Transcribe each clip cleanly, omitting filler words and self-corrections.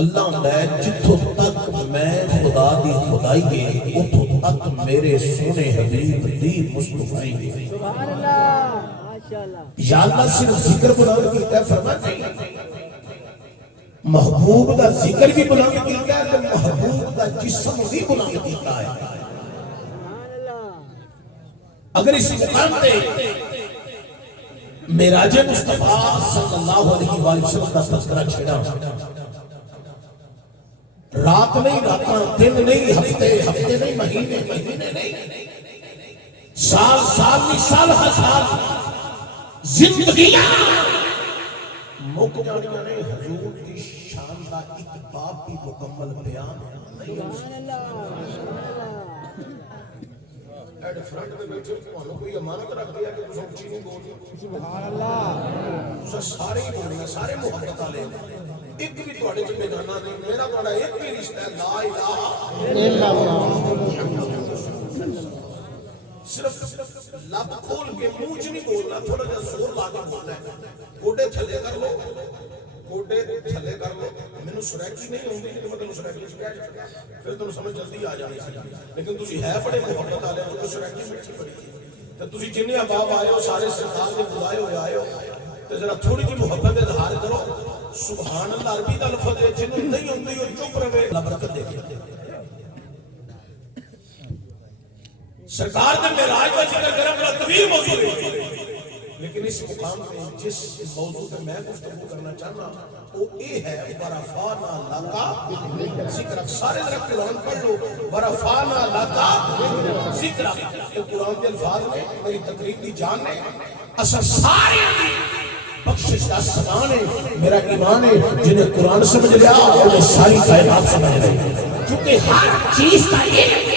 اللہ میں جتھوں تک میں خدا دی خدائی ہے اتھوں تک میرے سونے حبیب دی مصطفی ہے۔ سبحان اللہ ماشاءاللہ۔ یا اللہ صرف ذکر بلند کیتا ہے فرما نہیں، محبوب کا ذکر بھی بلند کیتا ہے تو محبوب کا جسم بھی بلند کیتا ہے۔ سبحان اللہ۔ اگر اس مقام پہ معراج مصطفیٰ صلی اللہ علیہ وآلہ وسلم کا تذکرہ چھڑا، رات نہیں راتاں، دن نہیں، ہفتے ہفتے نہیں، مہینے مہینے نہیں، سال سال نہیں، سال ہر سال زندگیاں مک جانیاں نے حضور کی شان کا ایک باب بھی مکمل بیان نہیں۔ سبحان اللہ سبحان اللہ۔ ایڈ فرنٹ میں بیٹھے تو کوئی امانت رکھ دیا کہ تسا اچھی نہیں بول، سبحان اللہ۔ تسا سارے ہی بولنے، سارے محبت والے، ایک بھی تواڈے چ بیگانہ نہیں، میرا تواڈا ایک بھی رشتہ ہے، لا الہ الا اللہ۔ صرف لب کھول کے منہ چ نہیں بولنا، تھوڑا جا زور لا کے بولنا ہے۔ گوڈے تھلے کر لو، گوڈے تھلے کر لو۔ مینوں سریکی نہیں ہوندی کہ میں تینوں سریکی کہہ دیا، پھر تینوں سمجھ جلدی آ جانی سی، لیکن تسی ہے بڑے محبت والے ہو، سریکی میٹھی بڑی ہے، تے تسی جننے احباب آئے ہو سارے سرکار دے بلائے ہوئے آئے ہو، تے ذرا تھوڑی جی محبت اظہار کرو۔ سبحان اللہ عربی دا لفظ ہے، جنوں نہیں ہوندی وہ چپ رہے، اللہ برکت دے۔ سرکار دے معراج کا ذکر کرنا بڑا طویل موضوع ہے، لیکن اس مقام پہ جس موضوع پہ میں گفتگو کرنا چاہنا وہ یہ ہے ورفعنا لکا ذکرک۔ سارے ذرا قرآن پڑھ لو، ورفعنا لکا ذکرک۔ یہ قرآن کے الفاظ میں میری تقریر کی جان نے اثر سارے بخشش کا سامان ہے، میرا ایمان ہے، جنہیں قرآن سمجھ لیا انہیں ساری کائنات سمجھ رہی، کیونکہ ہر چیز کا علم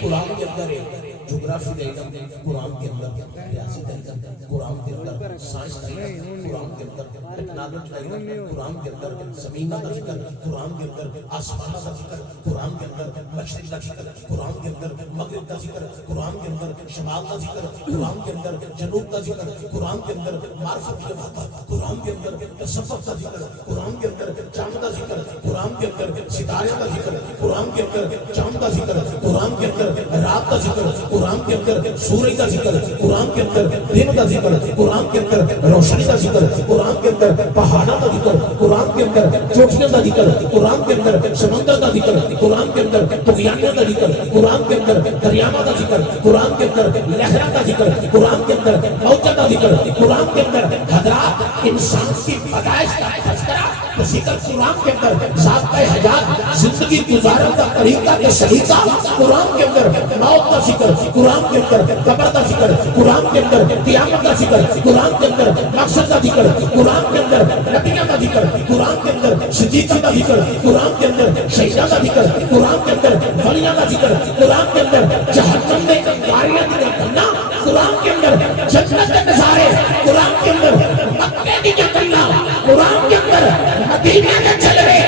قرآن کے اندر ہے۔ جغرافی کا علم قرآن کے اندر، ریاضی کا علم قرآن کے اندر، سائنس کا علم قرآن کے اندر، ٹیکنالوجی کا علم قرآن کے اندر، زمین کا ذکر قرآن کے اندر، آسمان کا ذکر قرآن کے اندر، مشرق کا ذکر قرآن کے اندر، مغرب کا ذکر قرآن کے اندر، شمال کا ذکر قرآن کے اندر، جنوب کا ذکر قرآن کے اندر، معرفت کی بات قرآن کے اندر، تصوف کا ذکر قرآن کے اندر، چاند کا ذکر قرآن کے اندر، ستارے کا ذکر قرآن کے اندر، چاند کا ذکر قرآن کے اندر، رات کا ذکر قرآن کے اندر، سورج کا ذکر قرآن کے اندر، دن کا ذکر قرآن کے اندر، روشنی کا ذکر قرآن کے اندر، پہاڑوں کا ذکر قرآن کے اندر، چوٹیوں کا ذکر قرآن کے اندر، سمندر کا ذکر قرآن کے اندر، طغیانیوں کا ذکر قرآن کے اندر، دریاؤں کا ذکر قرآن کے اندر، لہروں کا ذکر قرآن کے اندر، موجوں کا ذکر قرآن کے اندر، حضرات انسان کی پیدائش کا تذکرہ ذکر قرآن کے اندر، ذات حیات زندگی گزارنے کا طریقہ کے سلیقہ قرآن کے اندر، موت کا ذکر قرآن کے اندر، قبر کا ذکر قرآن کے اندر، قیامت کا ذکر قرآن کے اندر، مقصد کا ذکر قرآن کے اندر، نبیوں کا ذکر قرآن کے اندر، صدیقوں کا ذکر قرآن کے اندر، شہیدوں کا ذکر قرآن کے اندر، ولیوں کا ذکر قرآن کے اندر، جہنم میں گاڑیاں کا بننا قرآن کے اندر، جنت کے نظارے قرآن کے اندر، مکے کی جنگلہ قرآن کے اندر، مدینہ کے جلوے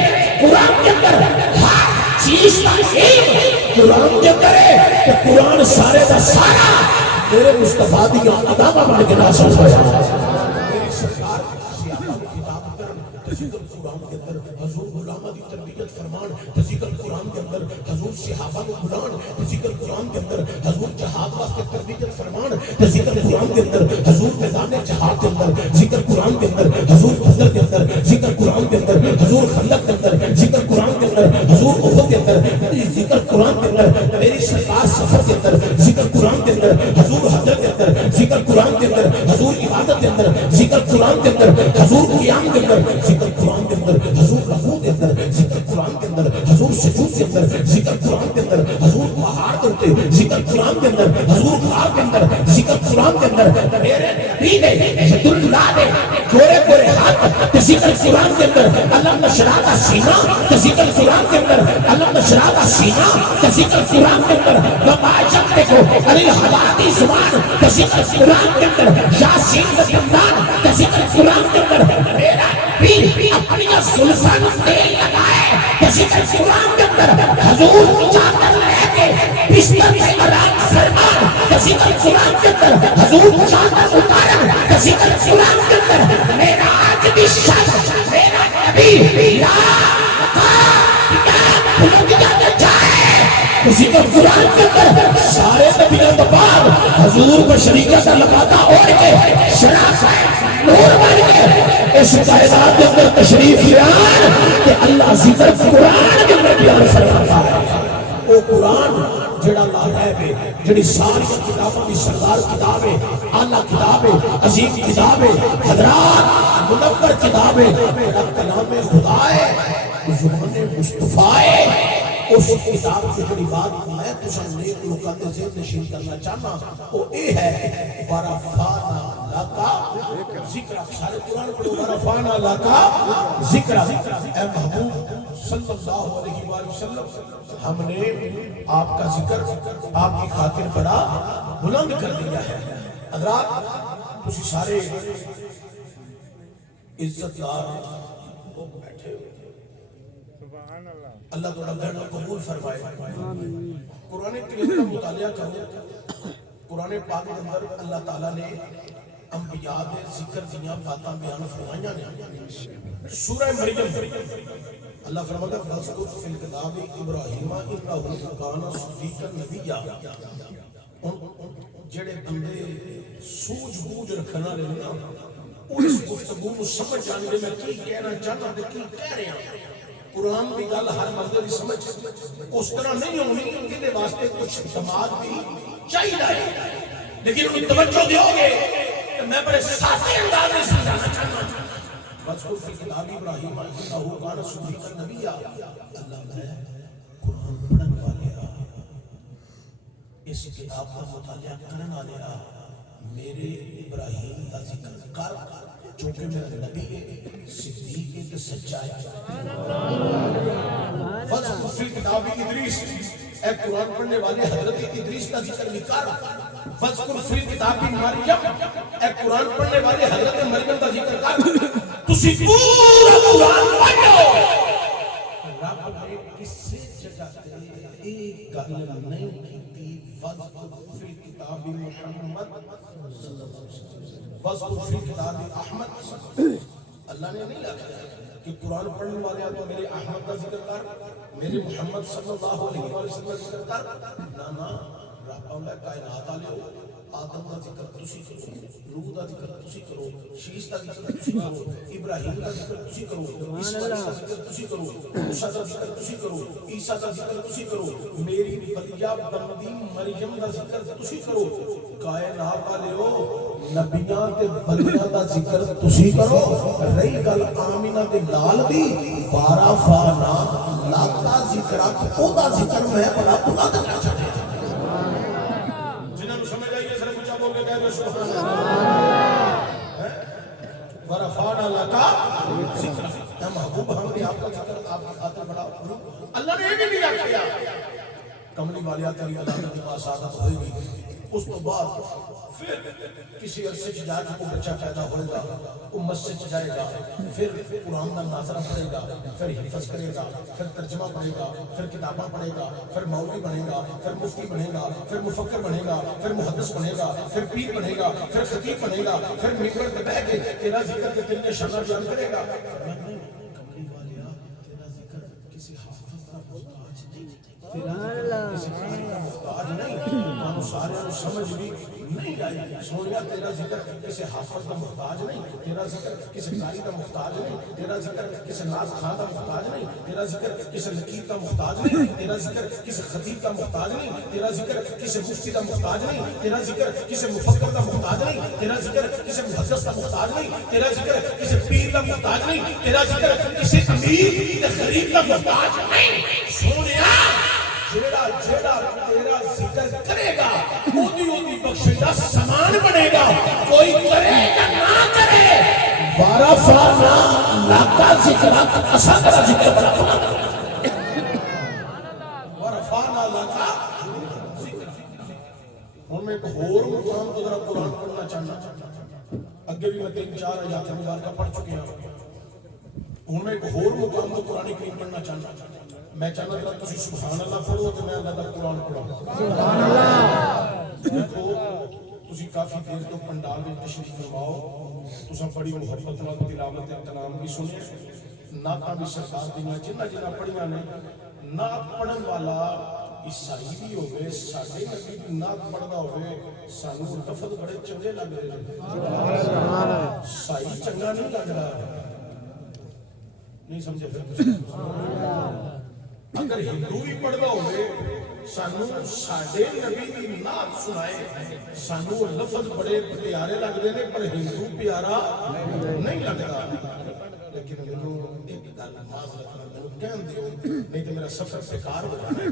قرآن کے اندر، ہر چیز کا علم قرآن کے اندر ہے کہ قرآن سارے کا سارا میرے مصطفیٰ دی عطا بن کے نازل ہوا۔ میری سرکار سیاحت کتاب کرن ذکر قرآن کے اندر، حضور علماء دی تربیت فرمان ذکر قرآن کے اندر، حضور صحابہ کو بلان ذکر قرآن کے اندر، حضور جہاد واسطے تربیت فرمان ذکر قرآن کے اندر، حضور میدان جہاد کے اندر ذکر قرآن کے اندر، حضور بدر کے اندر ذکر قرآن کے اندر، حضور خندق کے اندر ذکر قرآن کے اندر، حضور احد کے اندر ذکر قرآن کے اندر، میری سرکار سفر کے اندر ذکر قرآن کے اندر، حضور حضرت کے اندر ذکر قرآن کے اندر، حضور عبادت کے اندر ذکر قرآن کے اندر، حضور قیام کے اندر ذکر قرآن کے اندر، حضور رکوع کے اندر ذکر قرآن کے اندر، حضور سجود کے اندر ذکر قرآن کے اندر، حضور پہاڑ کے اوپر ذکر قرآن کے اندر، حضور غار کے اندر ذکر قرآن کے اندر، میرے نبی نے ید اللہ نے گورے گورے ہاتھ ذکر قرآن کے اندر، علم نشرح کا سینہ ذکر قرآن کے اندر، علم نشرح کا سینہ ذکر قرآن کے اندر، وباجت کو علی حواتی زبان ذکر قرآن کے اندر، یاسین زندان ذکر قرآن کے اندر، میرا نبی اپنی زلفان تیل لگائے ذکر قرآن کے اندر، حضور چادر لے کے بستر میں آرام فرمان ذکر قرآن کے اندر، حضور چادر اتارا ذکر قرآن کے اندر، میرا آج بھی شک میرا نبی لا ذکر قرآن کے اندر سارے نبیوں کے بعد حضور کو شریعت کا لبادہ اوڑھ کے شراب نور بن کے اس کائنات کے اندر تشریف لے آئے کہ اللہ ذکر قرآن کے اندر بیان فرماتا ہے. وہ قرآن جڑا لاغیب ہے، جڑی ساری کتابوں کی سردار کتاب ہے، اعلیٰ کتاب ہے، عظیم کتاب ہے، حضرات منور کتاب ہے، جڑا کلام خدا ہے، زبان مصطفیٰ ہے. اس کتاب کی جڑی بات میں تساں نیک لوکاں دے ذہن نشین کرنا چاہنا وہ اے ہے ورفعنا لک ذکر. سارے قرآن پڑھو ورفعنا لک ذکر. اے محبوب صلی اللہ علیہ وآلہ وسلم ہم نے آپ کا ذکر آپ کی خاطر بڑا بلند کر دیا ہے. حضرات تسی سارے عزت دار بیٹھے ہو، اللہ تعالیٰ گھر قبول فرمائے. قرآن کریم کا مطالعہ کرو. قرآن پاک کے اندر اللہ تعالیٰ نے انبیاء دے ذکر دیاں باتاں بیان فرمائیاں نے. سورہ مریم اللہ فرماتا ہے فَذْكُرْ فِي الْكِتَابِ إِبْرَاهِيمَ إِنَّهُ كَانَ صِدِّيقًا نَبِيًّا. جڑے بندے سوجھ بوجھ رکھنا والے نا اس گفتگو کو سمجھ جان گے میں کی کہنا چاہتا تے کی کہہ رہا ہوں. قرآن کی گل ہر بندے کی سمجھ اس طرح نہیں ہونی کہ واسطے کچھ دماغ بھی چاہیے لیکن ان توجہ دیو گے تو میں بڑے سادے انداز میں سمجھانا چاہتا ہوں. وَذْكُرْ فِي الْكِتَابِ إِبْرَاهِيمَ إِنَّهُ كَانَ صِدِّيقًا نَبِيًّا. اللہ میں قرآن پڑھن والے اس کتاب کا مطالعہ کرنے والے میرے ابراہیم کا ذکر کر چونکہ میرا نبی صدیق ہے سچا ہے. وَذْكُرْ فِي الْكِتَابِ إِدْرِيسَ. اے قرآن پڑھنے والے حضرت ادریس کا ذکر بھی کر. وَذْكُرْ فِي الْكِتَابِ مَرْيَمَ. اے قرآن پڑھنے والے حضرت مریم کا ذکر کر. تسی پورا قرآن پڑھو. رب نے کسی جگہ تے ایک گل نہیں کی وَذْكُرْ فِي الْكِتَابِ محمد وَذْكُرْ فِي الْكِتَابِ احمد. اللہ نے نہیں لکھا کہ قرآن پڑھنے والے تو میرے احمد کا ذکر کر، میرے محمد صلی اللہ علیہ وسلم کا ذکر کر. نا رب اللہ کائنات والے آدم کا ذکر تسی کرو، نوح کا ذکر تسی کرو، شیس کا ذکر تسی کرو، ابراہیم کا ذکر تسی کرو، اسماعیل کا ذکر تسی کرو، موسیٰ کا ذکر تسی کرو، عیسیٰ کا ذکر تسی کرو، میری ولیہ بندی مریم کا ذکر تسی کرو. کائنات والے ہو نبیاں تے ولیاں کا ذکر تسی کرو. رہی گل آمینہ دے لال دی ورفعنا لک ذکر او دا ذکر میں بڑا بلند کرنا چاہتا ہوں. ورفعنا لک ذکر. اے محبوب ہم نے آپ کا ذکر آپ کی خاطر بڑا. اللہ نے یہ بھی نہیں کیا کملی والیا تیری اللہ کی پاس عادت ہوئے گی. اس تو بعد پھر کسی عرصے سے جا کے کوئی بچہ پیدا ہوئے گا، وہ مسجد جائے گا، پھر قرآن کا ناظرہ پڑھے گا، پھر حفظ کرے گا، پھر ترجمہ پڑھے گا، پھر کتاباں پڑھے گا، پھر مولوی بنے گا، پھر مفتی بنے گا، پھر مفکر بنے گا، پھر محدث بنے گا، پھر پیر بنے گا، پھر خطیب بنے گا، پھر ممبر پہ بیٹھ کے تیرا ذکر کے دل میں شانہ بیان کرے گا. کملی والیا تیرا ذکر کسی حافظ کا محتاج نہیں، تیرا ذکر کسی قاری کا محتاج نہیں. ہم سارے سمجھ بھی نہیں آئی. سونیا تیرا ذکر کسی حافظ کا محتاج نہیں، تیرا ذکر کسی قاری کا محتاج نہیں، تیرا ذکر کسی ناز خان کا محتاج نہیں، تیرا ذکر کسی لکیر کا محتاج نہیں، تیرا ذکر کسی خطیب کا محتاج نہیں، تیرا ذکر کسی مفتی کا محتاج نہیں، تیرا ذکر کسی مفکر کا محتاج نہیں، تیرا ذکر کسی محدث کا محتاج نہیں، تیرا ذکر کسی پیر کا محتاج نہیں، تیرا ذکر کسی امیر یا غریب کا محتاج نہیں. سونیا جیڑا جیڑا تیرا ذکر کرے گا اودی بخشش دا سامان بنے گا. کوئی کرے یا نہ کرے ورفعنا لک ذکر اساں دا ذکر بڑا ورفعنا لک ذکر. ہن میں ایک اور مقام تو ذرا قرآن پڑھنا چاہنا. اگے بھی میں 3-4 آیات مبارکہ پڑھ چکے ہیں. ہن میں ایک اور مقام تو قرآن کریم پڑھنا چاہنا. میں چاہتا تھا تسی سبحان اللہ پڑھو تو میں اللہ دا قرآن پڑھا. سبحان اللہ. دیکھو تسی کافی دیر تو پنڈال میں تشریف فرماؤ، تساں بڑی محبت نال تلاوت کلام بھی سنے، نعتاں بھی سرکار دیاں جنہ جنہ پڑھیاں نے. نعت پڑھن والا عیسائی بھی ہوئے ساڈے نبی دی نعت پڑھدا ہوئے سانوں لفظ بڑے چنگے لگ رہے ہیں عیسائی چنگا نہیں لگ رہا نہیں سمجھے پھر اگر ہندو بھی پڑھدا ہوئے سانوں ساڈے نبی دی نعت سنائے سانوں لفظ بڑے پیارے لگ رہے ہیں پر ہندو پیارا نہیں لگتا لیکن مینوں ایک گل معذرت نال کہن دیو نہیں تے میرا سفر بیکار ہو جانا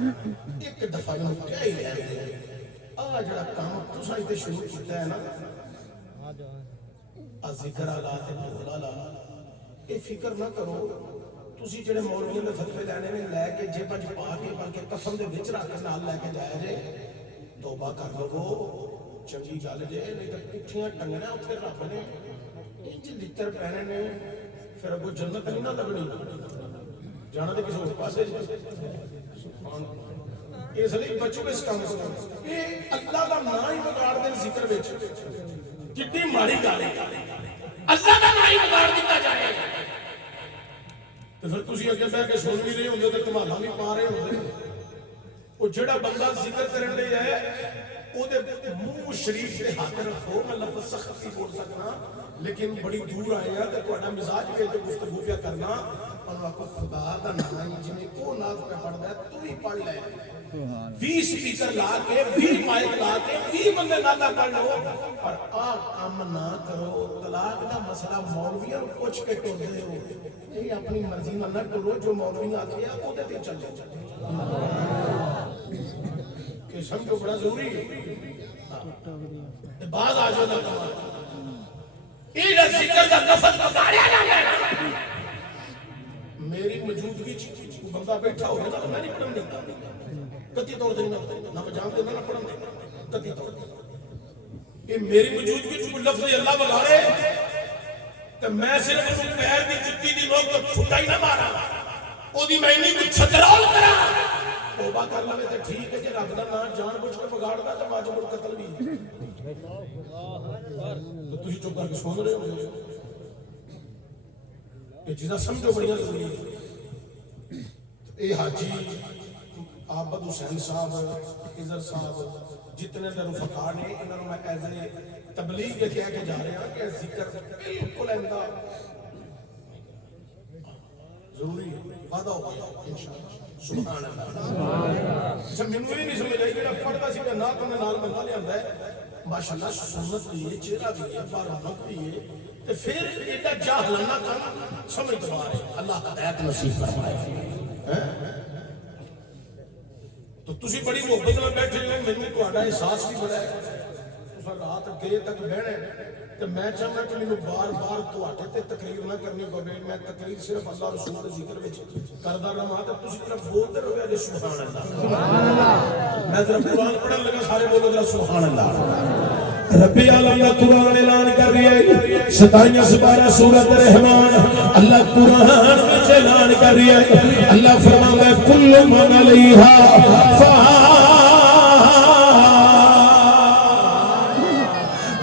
ایک دفعہ میں کہہ ہی لین دے آ جڑا کام تساں تے شروع کیتا ہے نا ذکر اعلی تے نور اعلی اے فکر نہ کرو تسی جڑے مولویوں دے فتوی لینے نے لے کے جیباں وچ پا کے بلکہ کفن دے وچ رکھ کے نال لے کے جایا جے توبہ کر لو چنگی گل جے نہیں تے پٹھیاں ٹنگنا اوتھے رب نے انج لتر پہنے نے پھر اگوں جنت نہیں نہ لگنی جانا تے کسی اور پاسے سبحان اللہ اس لیے بچوں اس کام کو اے اللہ دا نام ہی بگاڑ دے ذکر وچ کتنی ماڑی گل ہے اللہ دا نام ہی بگاڑ دتا جائے تو پھر تسی اگے بیٹھ کے سن بھی رہے ہوندے تے کمالا بھی پا رہے ہوندے او جڑا بندہ ذکر کرن دے ہے او دے منہ شریف تے ہاتھ رکھو میں لفظ سخت نہیں بول سکنا لیکن بڑی دور آئے ہیں تے تہاڈا مزاج کے جو گفتگو پیا کرنا انہاں کو خدا دا نام جویں او نعت پہ پڑھدا ہے تو ہی پڑھ لے 20 سپیکر لا کے 20 مائک لا کے 20 بندے نعت پڑھ لو پر آ کام نہ کرو طلاق دا مسئلہ مولویوں کو پوچھ کے ٹوڑے ہو یہ اپنی مرضی نہ ٹورو جو مولوی آکھے او تے چل جاؤ کہ سمجھو بڑا ضروری ہے بعض آ جاؤ نہ یہ ذکر دا لفظ بگاڑیا جاتا ہے میری موجودگی بندہ بیٹھا ہوگا تو میں نہیں پڑھن دیتا کتی طور سے نہ بجان دینا نہ پڑھن دینا کتی طور سے یہ میری موجودگی جو لفظ اللہ بگاڑے تو میں صرف اس پیر دی جتی دی لوگ تو چھٹا ہی نہ مارا او دی میں نہیں کچھ چھترال کرا توبہ کر لے تو ٹھیک ہے کہ رب دا نام جان بوجھ کے بگاڑدا تو واجب القتل بھی ہے تو تسی چپ کر کے سن رہے ہو یہ چیزاں سمجھو بڑی ضروری ہے اے حاجی عابد حسین صاحب اظہر صاحب جتنے رفقا نے انہوں نے میں ایز اے تبلیغ یہ کہہ کے جا رہے ہیں کہ ذکر بالکل اندہ ضروری ہے وعدہ ہو گیا انشاءاللہ سبحان اللہ جب میں نے نہیں سمجھ آئی میرا پڑھتا سی کہ نعت میں نال بندہ لے آندا ہے ماشاءاللہ سنت بھی ہے چہرہ بھی ہے بارونق بھی ہے تو پھر ایڈا جاہلانہ کام سمجھ تو آ رہے اللہ ہدایت نصیب فرمائے تو تسی بڑی محبت میں بیٹھے ہو میں تہاڈا احساس بھی بڑا ہے تساں رات دیر تک بہنا تے میں چاہنا کہ مینوں بار بار تہاڈے تے تقریر نہ کرنی پوے میں تقریر صرف اللہ رسول دے ذکر وچ کردا رہاں تے تسی طرف بولتے رہو اے سبحان اللہ میں ذرا قرآن پڑھن لگا سارے بولو ذرا سبحان اللہ رب عالم کا قرآن اعلان کر رہی ہے 27 سپارہ سورۃ الرحمن اللہ قرآن میں اعلان کر رہی ہے اللہ فرماتا ہے کل من علیہا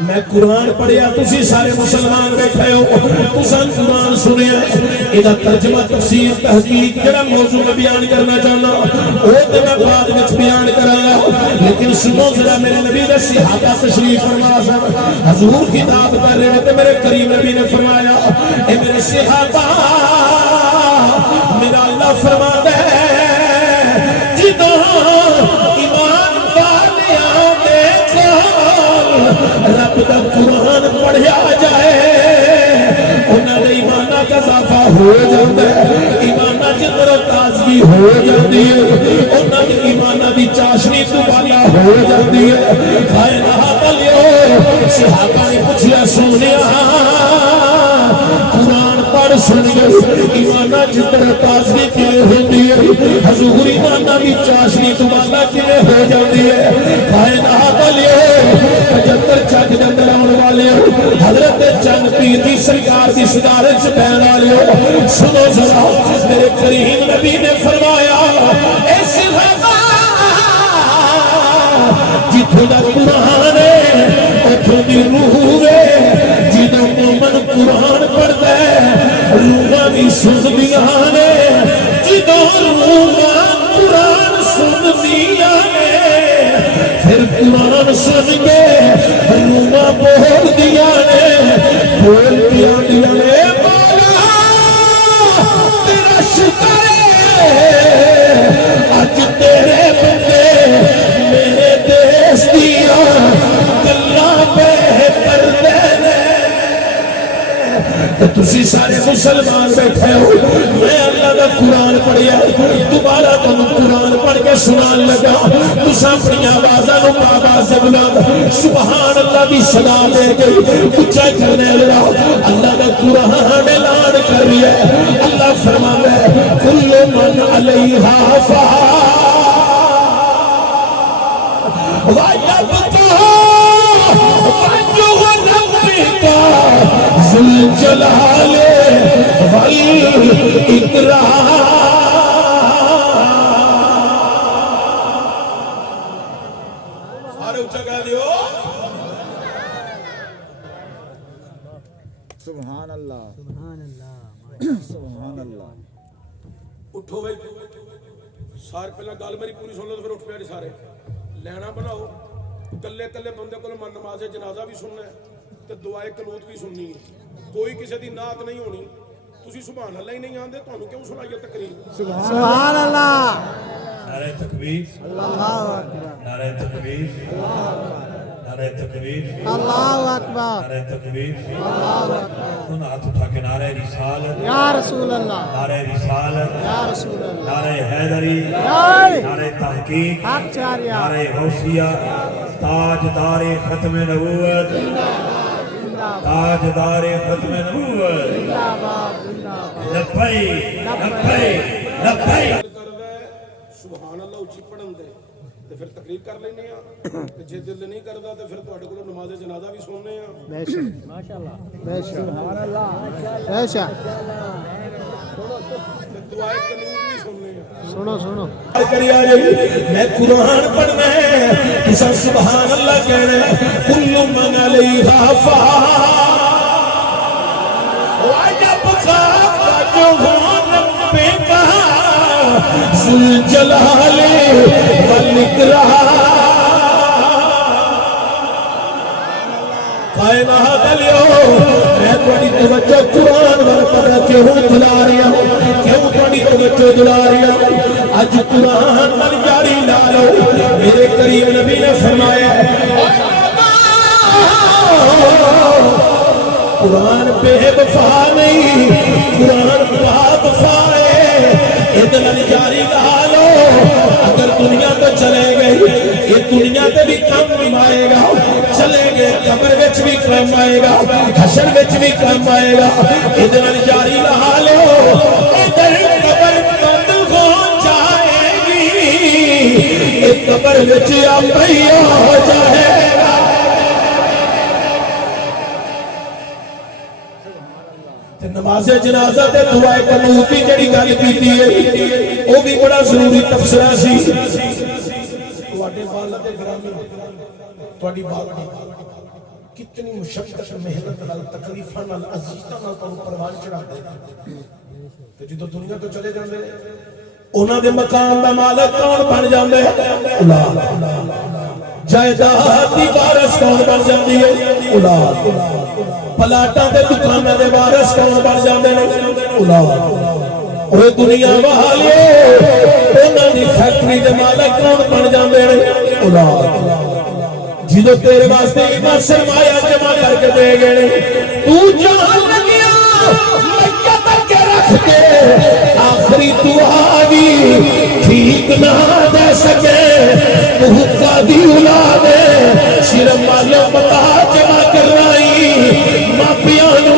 میں قرآن پڑھیا تسی سارے مسلمان بیٹھے ہو تساں قرآن سنیا ایدہ ترجمہ تفسیر تحقیق جڑا موضوع میں بیان کرنا چاہنا وہ تے میں بعد میں بیان کرایا لیکن سنو ذرا میرے نبی نے صحابہ تشریف فرما سن حضور خطاب کر رہے ہیں تے میرے کریم نبی نے فرمایا اے میرے صحابہ میرا اللہ فرماتا ہے جدو ایمان والیاں دے رب کا قرآن پڑھیا جائے انہاں دے ایمانہ کا اضافہ ہو جاتا ہے ایمانہ جتر تازگی ہو جاتی ہے انہاں دے ایمانہ دی چاشنی دوبارہ ہو جاتی ہے خائے نہا بلیو صحابہ نے پوچھیا سونیا قرآن پڑھ سنیے ایمانہ جتر تازگی کیے ہوتی ہے حضور ایمانہ دی چاشنی دوبارہ کیے ہو جاتی ہے خائے نہا بلیو 75 چک جندر آن والے حضرت چند پیر دی سرکار دی صدارت سے بہن والے سنو ذرا میرے کریم نبی نے فرمایا اے صحابہ جتھوں دا قرآن ہے اتھوں دی روح ہے جدوں مومن قرآن پڑھدا ہے روحاں بھی سندیاں نے جدوں روحاں قرآن سندیاں سن کے روح بول دیا نے مولا تیرا شکر ہے اج تیرے بندے میرے دیس دیا گلاں بہتر دے تسی سارے مسلمان بیٹھے ہو میں اللہ کا قرآن پڑھیا دوبارہ تم قرآن پڑھ کے سنان لگا تساں اپنی آوازاں نو آواز بلند سبحان اللہ دی صدا دے گئی اونچا کرنے لگا اللہ کا قرآن اعلان کر رہا ہے اللہ فرماتا ہے کل من علیہا فان وَيَبْقَى وَجْهُ رَبِّكَ ذُو الْجَلَالِ وَالْإِكْرَامِ سارے اچھا کہہ دیو سبحان اللہ سبحان اللہ سبحان اللہ اٹھو بھائی سارے پہلا گل میری پوری سن لو تو پھر اٹھ پیا سارے لینا بناؤ کلے کلے بندے کو من نماز جنازہ بھی سننا ہے تے دعائے قنوت بھی سننی ہے کوئی کسی دی نعت نہیں ہونی تسی سبحان اللہ ہی نہیں آندے تانوں کیوں سنائیے تقریر سبحان اللہ نعرہ تکبیر اللہ اکبر نعرہ تکبیر نعرہ تکبیر اللہ اکبر نعرہ تکبیر اللہ اکبر ان ہاتھ اٹھا کے نعرہ رسالت یا رسول اللہ نعرہ رسالت یا رسول اللہ نعرہ حیدری جائے نعرہ تحقیق حق چاریہ نعرہ غوثیہ تاجدار ختم نبوت تاجدار ختم نبوت زندہ باد زندہ باد لبیک لبیک لبیک سبحان اللہ اچھی پڑھن دے تے پھر تقریر کر لینے ہاں تے جے دل نہیں کردا تے پھر تواڈے کول نماز جنازہ بھی سننے ہاں بے شک ماشاءاللہ بے شک سبحان اللہ بے شک تے دعائے قنوت بھی سننے ہاں سنو سنو کریا جی میں قرآن پڑھنا ہے کسا سبحان اللہ کہنا ہے کل من علیہا فان وَيَبْقَى وَجْهُ رَبِّكَ ذُو الْجَلَالِ وَالْإِكْرَامِ کائنات علیو میں تھوڑی توجہ قرآن ورطا کیوں دلا رہا ہوں کیوں تھوڑی توجہ دلا رہا ہوں اج قرآن من جاری لالو میرے کریم نبی نے فرمایا قرآن بے وفا نہیں قرآن با وفا ہے ادھر جاری لالو اگر دنیا تو چلے گئے یہ دنیا تے بھی کام آئے گا چلے گئے قبر وچ بھی کام آئے گا حشر وچ بھی کام آئے گا ادھر جاری لہا لو ادھر قبر بند ہو جائے گی ایک قبر وچ آپ ہی ہو جائے گا نماز جنازہ تے دعائے قنوت دی جڑی گل کیتی ہے وہ بھی بڑا ضروری تبصرہ سی تواڈے والد گرامی تواڈی والدہ کتنی مشقت محنت نال تکلیفاں نال عزیزاں نال تانوں پروان چڑھا دے تے جدوں دنیا تو چلے جاندے انہاں دے مقام دا مالک کون بن جاندے اولاد جائیداد دی وارث کون بن جاندی ہے اولاد پلاٹاں دے دکاناں دے وارث کون بن جاندے نے اولاد اوے دنیا والیو انہاں دی فیکٹری دے مالک کون بن جاندے نے اولاد جدوں تیرے واسطے اینا سرمایہ جمع کر کے دے گئے تو جان لگیا مکہ تک رکھ کے آخری دعا بھی ٹھیک نہ دے سکے تو قاضی اولاد صرف مالیاں پتا جمع کرائی ماپیانو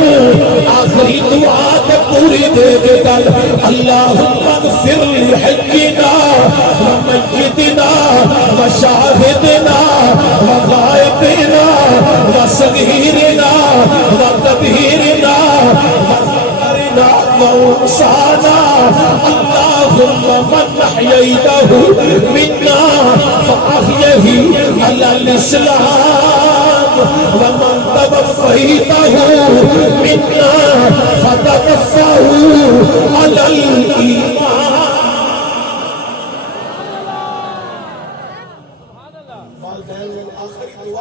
آخری دعا تے پوری دے دے کل اللہم اغفر لحجنا ومیتنا وشاہدنا وغائبنا وصغیرنا وکبیرنا وذکرنا وانسانا اللہم من احییتہ منا فاحیہ علی الاسلام ومن توفیتہ منا فتوفہ علی الایمان والدین آخری دعا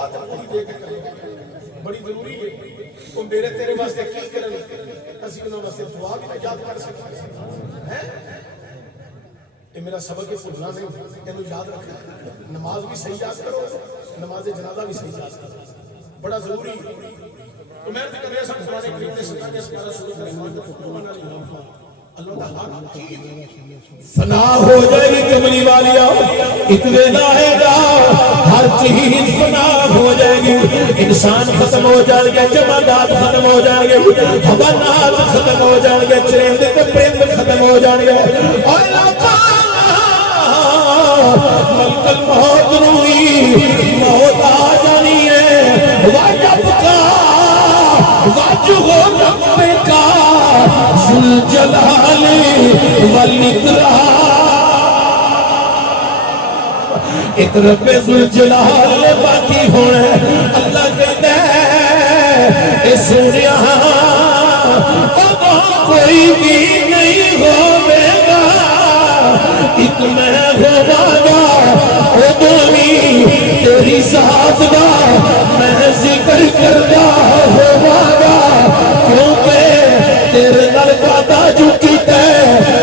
میرے تیرے واسطے کی کرن اسی انہاں واسطے دعا بھی نہ یاد کر سکتے ہیں یہ میرا سبق ہے بھولنا نہیں اینو یاد رکھنا نماز بھی صحیح یاد کرو نماز جنازہ بھی صحیح یاد کرو بڑا ضروری تو میں ذکر رہا سب قرآن کریم نے سکھا کے سارا شروع کریں اللہ کا ہر چیز فنا ہو جائے گی کملی والیا اتنے نہ گا ہر چیز فنا ہو جائے گی انسان ختم ہو جائے گا جمادات ختم ہو جائے گے حیوانات ختم ہو جائے گے چرند تے پرند ختم ہو جائے گے اور ملک الموت روئی موت آ جانی ہے واجب کا واجب رب کا ذوالجلال والاکرام ایک رب ذوالجلال باقی ہونا اللہ کہتا ہے اے سونیا اب کوئی بھی نہیں ہوے گا ایک میں ہوگا او دومی تیری ذات دا میں ذکر کردہ ہوگا کیونکہ تیرے نال وعدہ جو کیتا ہے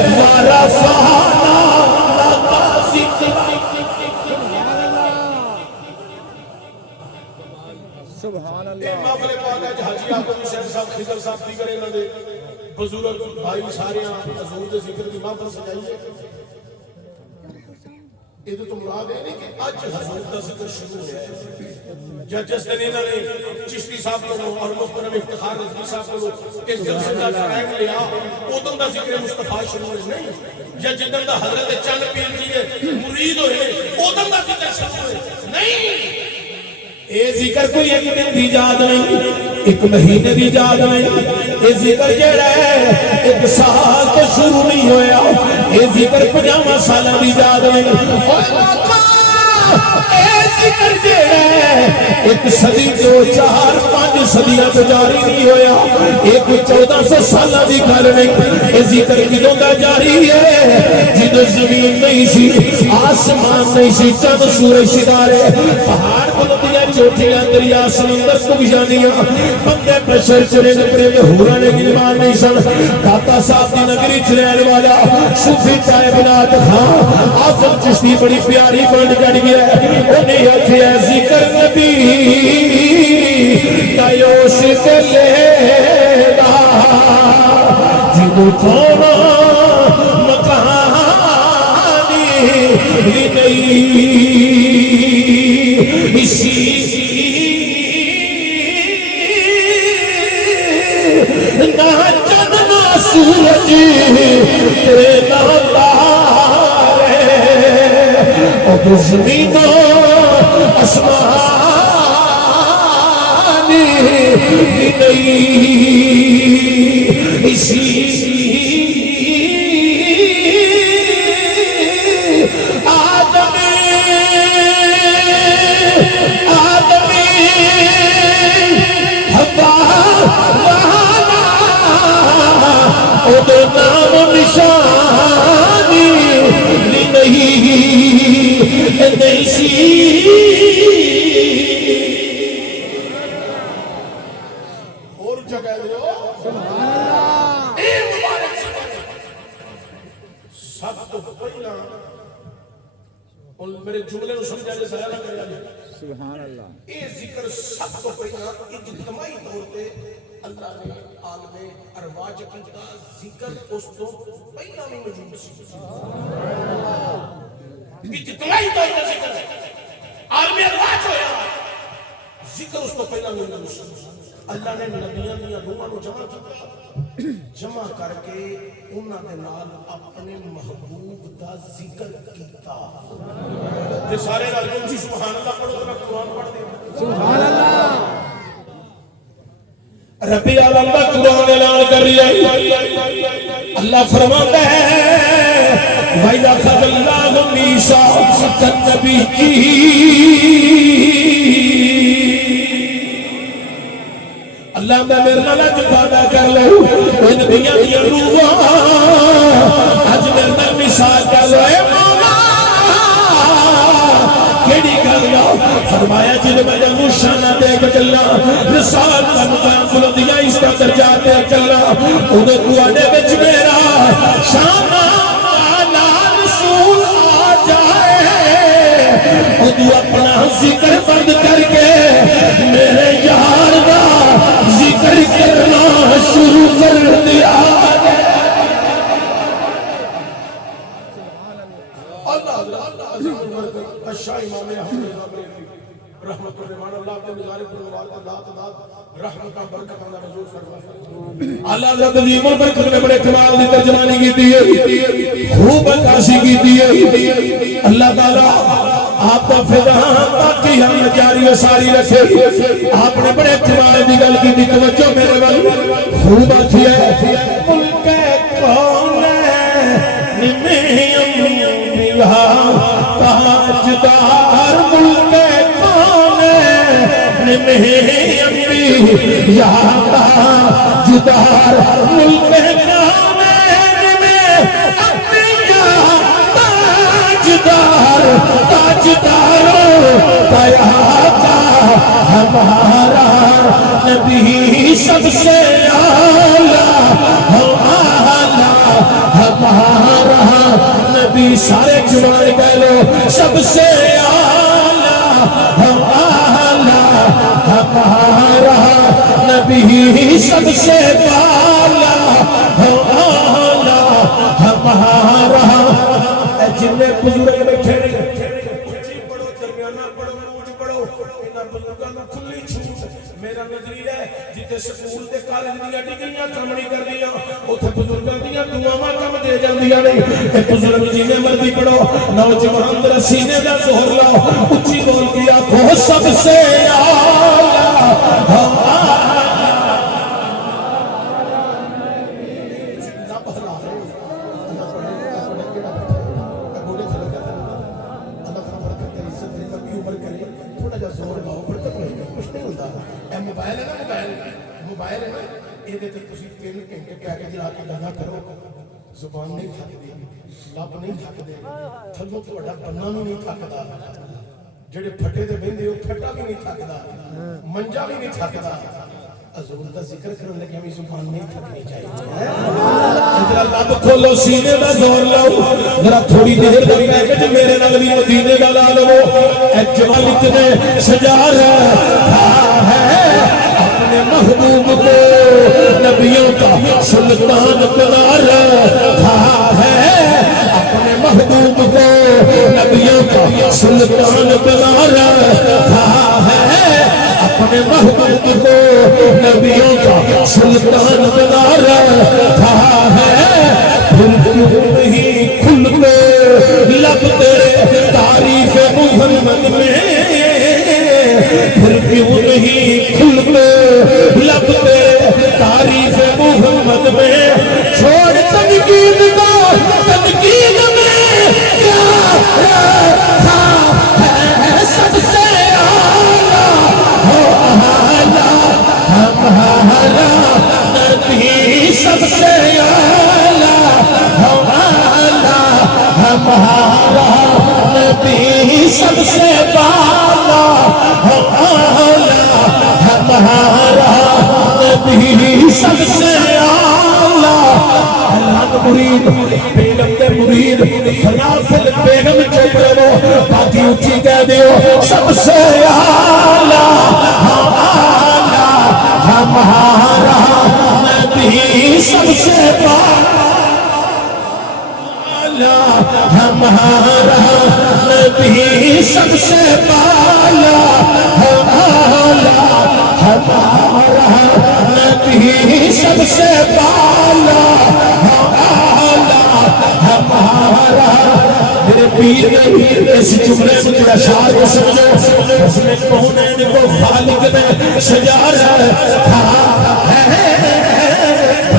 مارا فہانا لگا ذکر سبحان یہ اللہ محفل پاک ہے حاجی آپ کو شیخ صاحب خضر صاحب دیگر انہوں نے بزرگ بھائی سارے حضور دے ذکر کی محفل سجائی ہے یہ تو مراد ہے نہیں کہ آج حضور دا ذکر شروع ہے یا جس دن انہوں نے چشتی صاحب کو اور محترم افتخار رضوی صاحب کو اس جلسے کا ٹائم لیا ادھر دا ذکر مصطفیٰ شروع ہے نہیں یا جدن دا حضرت چند پیر جی ہے مرید ہوئے ادھر دا ذکر شروع ہے نہیں اے ذکر کوئی ایک دن دی یاد نہیں ایک مہینے دی یاد نہیں اے ذکر جڑا ہے ایک سال تو شروع نہیں ہویا اے ذکر 50 سال دی یاد نہیں اے ذکر جڑا ہے ایک صدی 2 4 5 صدیاں تو جاری نہیں ہویا ایک 1400 سال دی گل نہیں اے ذکر کدوں دا جاری ہے جدوں زمین نہیں سی آسمان نہیں سی چند سورج ستارے پہاڑ بلندیاں چوٹیاں دریا سمندر کو بجانیاں بندے بشر چرند پرند ہورا نے گلمان نہیں سن داتا صاحب دی نگری چرین والا صوفی طائب نات خان آفر چشتی بڑی پیاری بند کر گیا انہیں اکھے ذکر نبی تایوش کے لینا جدو کونا مکانی بھی نہیں اسی نہ چند نہ سورج تیرے تارے اور زمین و آسمان بھی نہیں اسی نام نشانی نہیں سی اور جگہ دیو سب تو پہلا میرے جملے نو سمجھا جے سایہ نہ کریا جائے سبحان اللہ یہ ذکر سب تو پہلا اجتماعی طور پہ اللہ نے عالم ارواح کا ذکر اس تو پہلا نہیں موجود سی اجتماعی طور پہ ذکر ہے عالم ارواح ہویا ذکر اس تو پہلا نہیں موجود سی اللہ نے نبیاں دیا روحاں نو جمع کر کے انہاں دے نال اپنے محبوب دا ذکر کیتا یہ سارے رل کے سبحان اللہ پڑھو تو میں قرآن پڑھ دیا سبحان اللہ رب العالمین کا قرآن اعلان کر رہی ہے اللہ فرماتا ہے وَإِذَا أَخَذَ اللَّهُ مِيثَاقَ النَّبِيِّينَ اللہ میں میرے نال جو وعدہ کر لو ان نبیاں دی روحاں اج میرے نال میثاق کر لو اے مولا کیڑی گل فرمایا جے میں جنوں شانہ دے کے چلا رسالت کا مقام بلندیاں ادو تواڈے وچ میرا شان والا رسول آ جائے ادو اپنا ذکر بند کر کے میرے یار دا ذکر کرنا شروع کر دیا شاہ امام احمد رحمت اللہ کے نظارے پر اللہ تعالی رحمت برکت اللہ حضور فرمائے اللہ حضرت عظیم البرکت نے بڑے کمال دی ترجمانی کی ہے خوب عکاسی کی ہے اللہ تعالی آپ کا فضا باقی ہم جاری و ساری رکھے آپ نے بڑے کمال دی گل کی توجہ میرے ول خوب اچھی ہے ملک کون ہے انبیاء تاجدار ملک کون انبیاء تاجدار ملک کون انبیاء تاجدار تاجداروں کا آقا ہمارا نبی سب سے اعلیٰ ہمارا نبی سارے جوان کہہ سب سے اعلیٰ ہمارا نبی سب سے اعلیٰ ہمارا جن بزرگ بیٹھے پڑھو درمیانہ پڑھو موج پڑھو انہاں بزرگاں نوں کھلی چھوٹ میرا نظریہ ہے جتے سکول تے کالج دیاں ڈگریاں کم نہیں کردیاں اوتھے بزرگاں دیاں دعاواں کم دے جاندیاں نے اے بزرگ جنے مرضی پڑھو نوجوان در سینے دا زہر لاؤ اونچی بول کے آکھو سب سے اعلیٰ موبائل ہے نا موبائل ہے نا یہ تین گھنٹے کہہ کے جا کے گانا کرو زبان نہیں تھکتی لب نہیں تھکتے تھلوں تھوڑا بننا بھی نہیں تھکتا جڑے پھٹے دے بہندے وہ پھٹا بھی نہیں تھکتا منجا بھی نہیں تھکتا حضور دا ذکر کرنے لگے ہمیں زبان نہیں تھکنی چاہیے ذرا لب کھولو سینے دا زور لاؤ ذرا تھوڑی دیر دا پیکج میرے نال بھی مدینے دا لا لو اے جمال اتنے سجا رہا ہے اپنے محبوب کو نبیوں کا سلطان بنا رہا ہے اپنے محبوب کو نبیوں کا سلطان بنا رہا ہے اپنے محبوب کو نبیوں کا سلطان بنا رہا ہے پھر کیوں نہیں کھلتے لب تیرے تعریف محمد میں پھر کیوں نہیں کھلتے لب تیرے تعریف محمد میں چھوڑ تنقید کو تنقید میں کیا رکھا ہے سب سے ہمارا نبی سب سے اعلیٰ ہمارا نبی سب سے بالا ہمارا نبی سب سے اعلیٰ اللہ کا مرید بیگم کے مرید فلافل بیگم چپ رہو باقی اونچی کہہ دیو سب سے اعلیٰ ہمارا نبی سب سے بالا ہمارا نبی سب سے بالا ہمارا نبی سب سے بالا ہمارا میرے پیر اس جملے میں تھوڑا شعر کو سمجھو اس میں کونین کو خالق نے سجا رہا ہے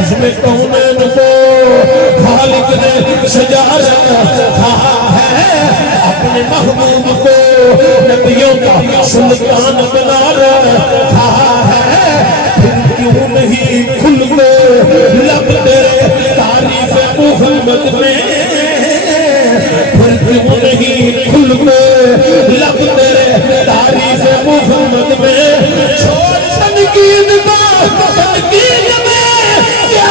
اس میں کونین کو خالق نے سجا رہا ہے اپنے محبوب کو نبیوں کا سلطان بنا رہا ہے پھر کیوں نہیں کھلتے لب تیرے تعریف محمد میں پھر کیوں نہیں کھلتے لب تیرے تعریف محمد میں چھوڑ تنقید میں کیا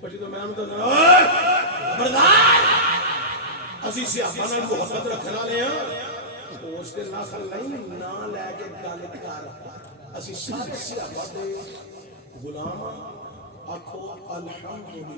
પછી તો મેં તો ખબરદાર ਅਸੀਂ ਸਿਆਪਾ ਨਾਲ ਮੁਹੱਬਤ ਰੱਖਣ ਵਾਲੇ ਆ ਉਸ ਦੇ ਨਸਲ ਨਹੀਂ ਨਾ ਲੈ ਕੇ ਗੱਲ ਕਰ ਅਸੀਂ ਸਾਰੇ ਸਿਆਪਾ ਦੇ ਗੁਲਾਮ ਆਖੋ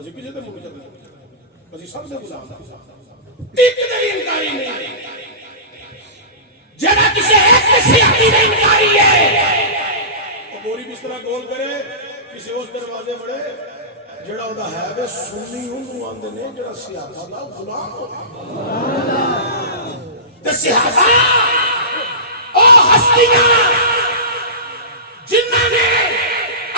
ਅਸੀਂ ਕਿਸੇ ਦੇ ਮੁੰਡੇ ਨਹੀਂ ਅਸੀਂ ਸਭ ਦੇ ਗੁਲਾਮ ਇੱਕ ਦੇ ਵੀ ਇਨਕਾਰੀ ਨਹੀਂ ਜਿਹੜਾ ਕਿਸੇ ਇੱਕ ਸਿਆਪੀ ਦਾ ਇਨਕਾਰੀ ਹੈ ਉਹ ਬੋਰੀ ਬਿਸਤਰਾ ਗੋਲ ਕਰੇ ਕਿਸੇ ਉਸ ਦਰਵਾਜ਼ੇ ਬੜੇ ਜਿਹੜਾ ਉਹਦਾ ਹੈ ਵੇ ਸੁੰਨੀ ਉਹਨੂੰ ਆਂਦੇ ਨੇ ਜਿਹੜਾ ਸਿਆਪਾ ਦਾ ਗੁਲਾਮ ਹੋਵੇ ਤੇ ਸਿਆਪਾ ਉਹ ਹਸਤੀਆਂ ਜਿਨ੍ਹਾਂ ਨੇ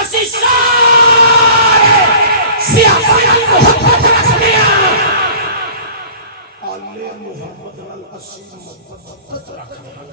ਅਸੀਂ ਸਾਰੇ ਸਿਆਪਾ ਨਾਲ ਮੁਹੱਬਤ ਰੱਖਦੇ ਆ ਆਲੇ ਮੁਹੰਮਦ ਨਾਲ ਅਸੀਂ ਮੁਹੱਬਤ ਰੱਖਦੇ ਆ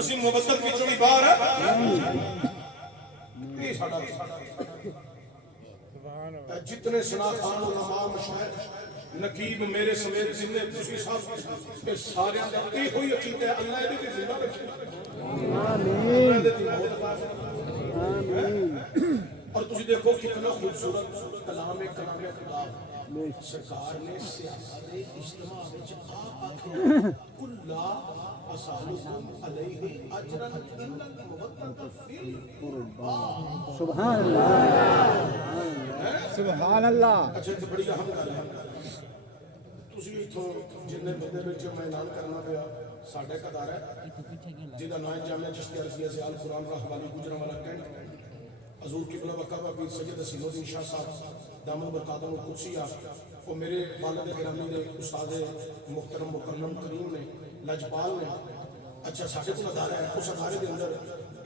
ਅਸੀਂ ਮੁਹੱਬਤ ਵਿੱਚੋਂ ਵੀ ਬਾਹਰ ਆ ਇਹ ਸਾਡਾ جتنے سناخان علماء مشاہد نقیب میرے سمیت جننے تسی صاحب کے سارے اندر یہ ہوئی عقیدہ ہے اللہ نے بھی زندہ رکھی آمین اور تسی دیکھو کتنا خوبصورت کلام خدا سرکار نے سیاست اجتماع وچ آ کلا اسالکم علیہ اجرا الا المودۃ فی القربى سبحان اللہ سبحان اللہ اچھا تو بڑی اہم گل ہے تسی ایتھوں جننے بندے وچ میں اعلان کرنا پیا ساڈا ایک ادارہ ہے جہدا نام ہے جامعہ چشتیہ رضویہ سے القرآن رحمانی گجرانوالہ کینٹ حضور قبلہ وقبہ پیر سید حسین الدین شاہ صاحب دامن برکاتہ القدسیہ وہ میرے والد گرامی نے استاد محترم مکرم کریم نے لجپال نے اچھا ساڈے کو ادارہ ہے اس ادارے کے اندر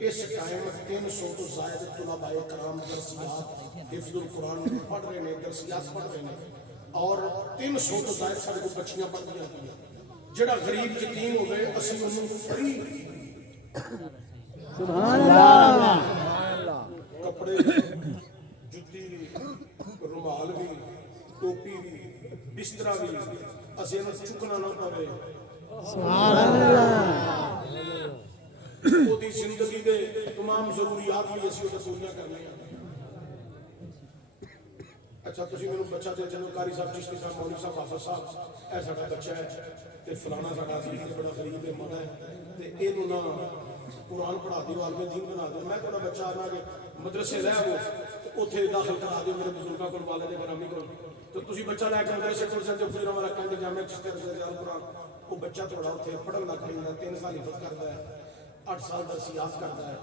اس ٹائم 300 تو زائد طلباء کرام درسیات حفظ القرآن پڑھ رہے ہیں درسیات پڑھ رہے ہیں اور 300 تو زائد سارے کو بچیاں پڑھ دیا ہیں جڑا غریب یتیم ہو گئے اسی انہوں فری سبحان اللہ کپڑے جُتی رومال بھی ٹوپی بھی بسترا بھی اسی انہوں چکنا نہ پڑے سبحان اللہ وہ دی زندگی دے تمام ضروریات بھی اسی وہ پوریاں کرنے ہیں اچھا تسی میرے بچہ دے جنو کاری صاحب چشتی صاحب مولوی صاحب حافظ صاحب ایسا کا بچہ ہے تے فلانا ساڈا عزیز ہے بڑا غریب ہے ماڑا ہے تے اینو نہ قرآن پڑھا دیو عالم دین بنا دیو میں تھوڑا بچہ آنا کہ مدرسے لے آو اوتھے داخل کرا دیو میرے بزرگاں کول والد گرامی کول تو تسی بچہ لے کے مدرسے ٹر جاندے گجرانوالہ کینٹ جامعہ چشتیہ رضویہ سے القرآن وہ بچہ تھوڑا اوتھے پڑھن لگ پیندا 3 سال حفظ کردا ہے 8 سال درسیات کردا ہے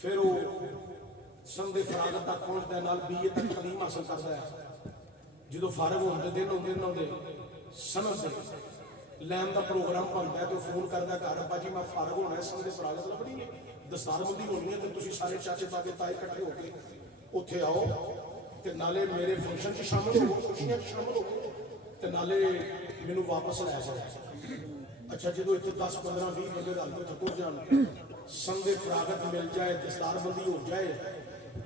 پھر وہ سند فراغت تک پہنچتا ہے نال BA تک تعلیم حاصل کرتا ہے جدو فارغ ہوتے دن ہوتے سند لین کا پروگرام بنتا ہے تو فون کرتا ہے گھر ابا جی میں فارغ ہونا ہے سند فراغت لبنی ہے دستار بندی ہونی ہے تو تسی سارے چاچے تاکے تائے کٹھے ہو کے اتنے آؤ تے نالے میرے فنکشن چ شامل ہو خوشیاں شامل ہو تے نالے مینوں واپس لے جاؤ اچھا جدو اتنے 10-15-20 بندے رل کے تھکو جان سند فراغت مل جائے دستار بندی ہو جائے